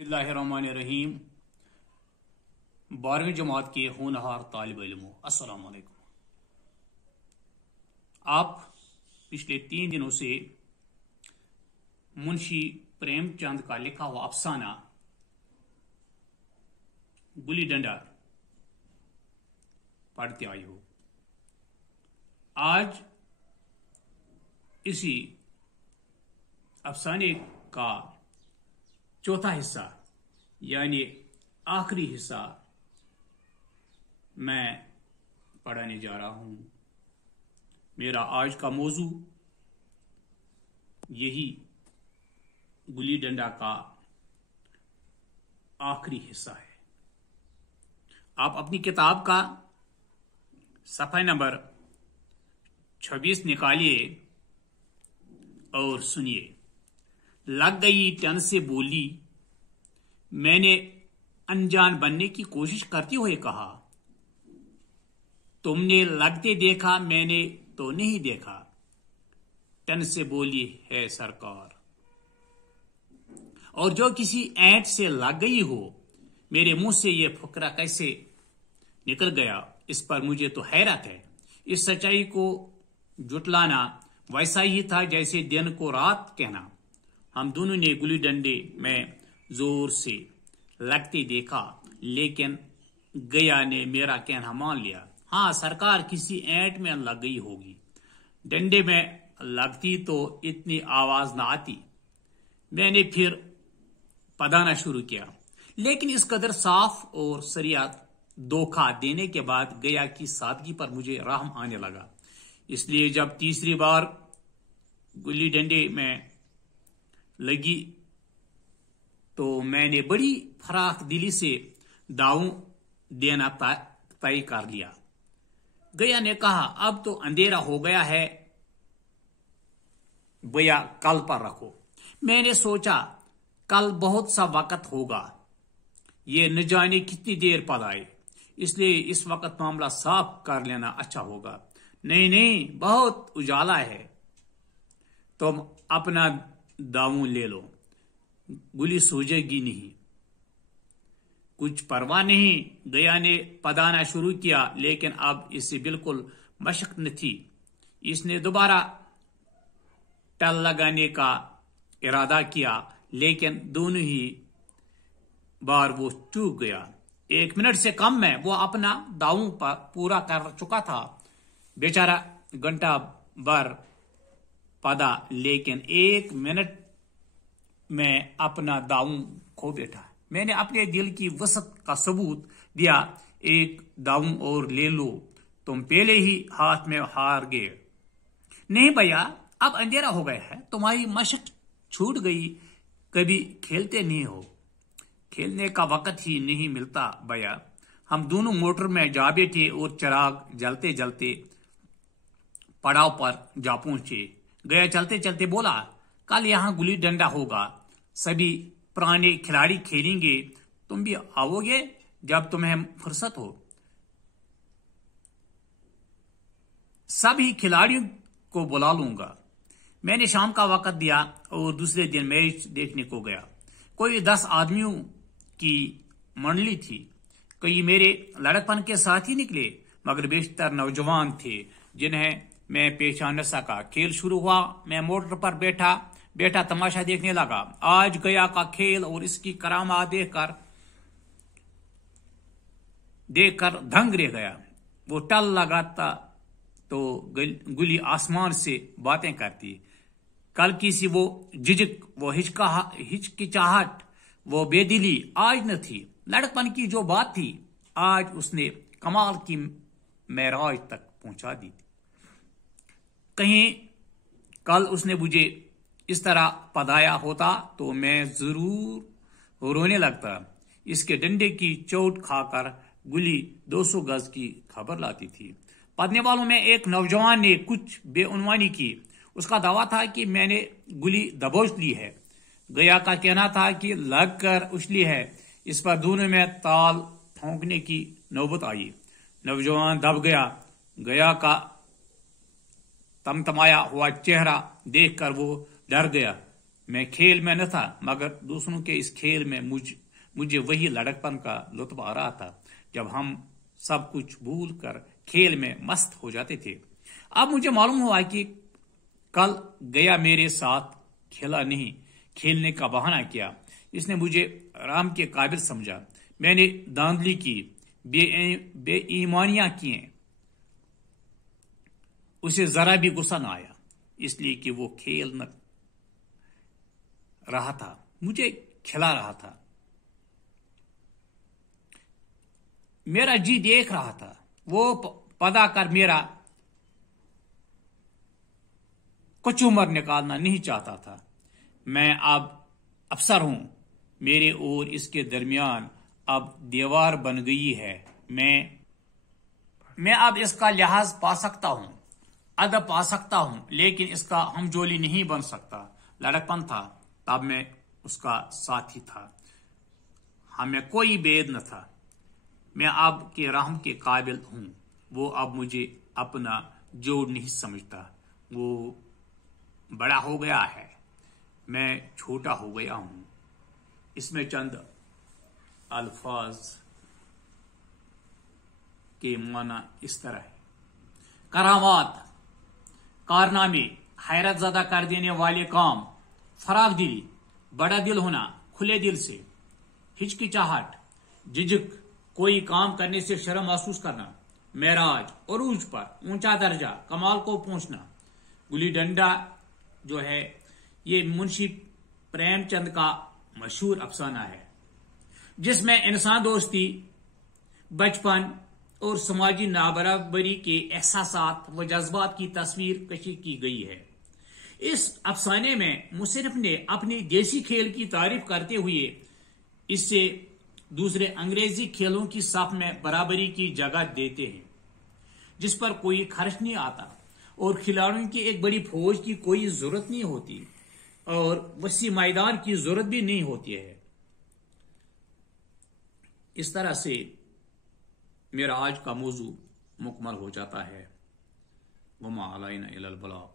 बिस्मिल्लाहिर्रहमानिर्रहीम। 12वीं जमात के होनहार तालिब इल्मों, अस्सलाम वालेकुम। आप पिछले 3 दिनों से मुंशी प्रेमचंद का लिखा हुआ अफसाना गुली डंडा पढ़ते आई हो। आज इसी अफसाने का चौथा हिस्सा यानी आखिरी हिस्सा मैं पढ़ाने जा रहा हूं। मेरा आज का मौजू यही गुली डंडा का आखिरी हिस्सा है। आप अपनी किताब का सफ़ा नंबर 26 निकालिए और सुनिए। लग गई टन से बोली, मैंने अनजान बनने की कोशिश करते हुए कहा, तुमने लगते देखा, मैंने तो नहीं देखा। टन से बोली, है सरकार। और जो किसी ऐंठ से लग गई हो, मेरे मुंह से यह फुकरा कैसे निकल गया, इस पर मुझे तो हैरत है। इस सच्चाई को जुटलाना वैसा ही था जैसे दिन को रात कहना। हम दोनों ने गुली डंडे में जोर से लगते देखा, लेकिन गया ने मेरा कहना मान लिया। हाँ, सरकार किसी ऐंठ में लग गई होगी। डंडे में लगती तो इतनी आवाज ना आती। मैंने फिर पदाना शुरू किया, लेकिन इस कदर साफ और सरिया धोखा देने के बाद गया की सादगी पर मुझे रहम आने लगा। इसलिए जब तीसरी बार गुली डंडे में लगी तो मैंने बड़ी फराख दिली से दाव देना तय कर लिया। गया ने कहा, अब तो अंधेरा हो गया है, भैया कल पर रखो। मैंने सोचा कल बहुत सा वक्त होगा, ये न जाने कितनी देर पद आए, इसलिए इस वक्त मामला साफ कर लेना अच्छा होगा। नहीं, बहुत उजाला है, तुम अपना दावू ले लो, गुली सूझेगी नहीं। कुछ परवाह नहीं, गया ने पदाना शुरू किया, लेकिन अब इसे बिल्कुल मशक न थी। इसने दोबारा टल लगाने का इरादा किया, लेकिन दोनों ही बार वो चूक गया। 1 मिनट से कम में वो अपना दावू पर पूरा कर चुका था। बेचारा घंटा भर पदा, लेकिन 1 मिनट में अपना दावू खो बैठा। मैंने अपने दिल की वसत का सबूत दिया, एक दावू और ले लो, तुम पहले ही हाथ में हार गए। नहीं भैया, अब अंधेरा हो गया है, तुम्हारी मशक छूट गई, कभी खेलते नहीं हो। खेलने का वक्त ही नहीं मिलता भैया। हम दोनों मोटर में जा बैठे और चिराग जलते जलते पड़ाव पर जा पहुंचे। गया चलते चलते बोला, कल यहां गुली डंडा होगा, सभी पुराने खिलाड़ी खेलेंगे, तुम भी आओगे जब तुम्हें फुर्सत हो। सभी खिलाड़ियों को बुला लूंगा। मैंने शाम का वक्त दिया और दूसरे दिन मैच देखने को गया। कोई 10 आदमियों की मंडली थी। कई मेरे लड़कपन के साथ ही निकले, मगर बेशतर नौजवान थे जिन्हें मैं पहचान न सका। खेल शुरू हुआ, मैं मोटर पर बैठा तमाशा देखने लगा। आज गया का खेल और इसकी करामात देखकर दंग रह गया। वो टल लगाता तो गुली आसमान से बातें करती। कल की सी वो झिझक, वो हिचकिचाहट, वो बेदिली आज न थी। लड़कपन की जो बात थी, आज उसने कमाल की मेराज तक पहुंचा दी थी। कहीं कल उसने मुझे इस तरह पदाया होता तो मैं जरूर रोने लगता। इसके डंडे की चोट खाकर गुली 200 गज की खबर लाती थी। पदने वालों में एक नौजवान ने कुछ बेउनवानी की। उसका दावा था कि मैंने गुली दबोच ली है। गया का कहना था कि लग कर उछली है। इस पर दोनों में ताल ठोंकने की नौबत आई। नौजवान दब गया। गया का तमतमाया हुआ चेहरा देखकर वो डर गया। میں کھیل میں نہ تھا، مگر دوسروں کے اس کھیل میں مجھے وہی لڑکپن کا لطف آ رہا تھا جب ہم سب کچھ بھول کر کھیل میں مست ہو جاتے تھے۔ اب مجھے معلوم ہوا کہ کل گیا میرے ساتھ کھیلا نہیں، کھیلنے کا بہانہ کیا۔ اس نے مجھے رام کے قابل سمجھا۔ میں نے دھاندلی کی، بے ایمانیاں کیے، اسے ذرا بھی غصہ نہ آیا، اس لیے کہ وہ کھیل نہ رہا تھا، مجھے کھلا رہا تھا۔ میرا جی دیکھ رہا تھا، وہ پدا کر میرا کچومر نکالنا نہیں چاہتا تھا۔ میں اب افسر ہوں، میرے اور اس کے درمیان اب دیوار بن گئی ہے۔ میں اب اس کا لحاظ پا سکتا ہوں، ادب پا سکتا ہوں، لیکن اس کا ہمجولی نہیں بن سکتا۔ لڑکپن تھا تب میں اس کا ساتھی تھا، ہمیں کوئی بید نہ تھا۔ میں اب کے رحم کے قابل ہوں، وہ اب مجھے اپنا جوڑ نہیں سمجھتا، وہ بڑا ہو گیا ہے، میں چھوٹا ہو گیا ہوں۔ اس میں چند الفاظ کے معنی اس طرح ہے: کرامات، کارنامے، حیرت زدہ کر دینے والے کام، فراخ دلی، بڑا دل ہونا، کھلے دل سے، ہچکچاہٹ، جھجک، کوئی کام کرنے سے شرم محسوس کرنا، معراج، عروج پر، اونچا درجہ، کمال کو پہنچنا۔ گلی ڈنڈا جو ہے یہ منشی پریم چند کا مشہور افسانہ ہے، جس میں انسان دوستی، بچپن اور سماجی نابرابری کے احساسات و جذبات کی تصویر کشی کی گئی ہے۔ اس افسانے میں مصنف نے اپنی دیسی کھیل کی تعریف کرتے ہوئے اس سے دوسرے انگریزی کھیلوں کی صف میں برابری کی جگہ دیتے ہیں، جس پر کوئی خرچ نہیں آتا اور کھلاڑیوں کی ایک بڑی فوج کی کوئی ضرورت نہیں ہوتی اور وسیع میدان کی ضرورت بھی نہیں ہوتی ہے۔ اس طرح سے میرا آج کا موضوع مکمل ہو جاتا ہے۔ وما علینا الا البلاغ۔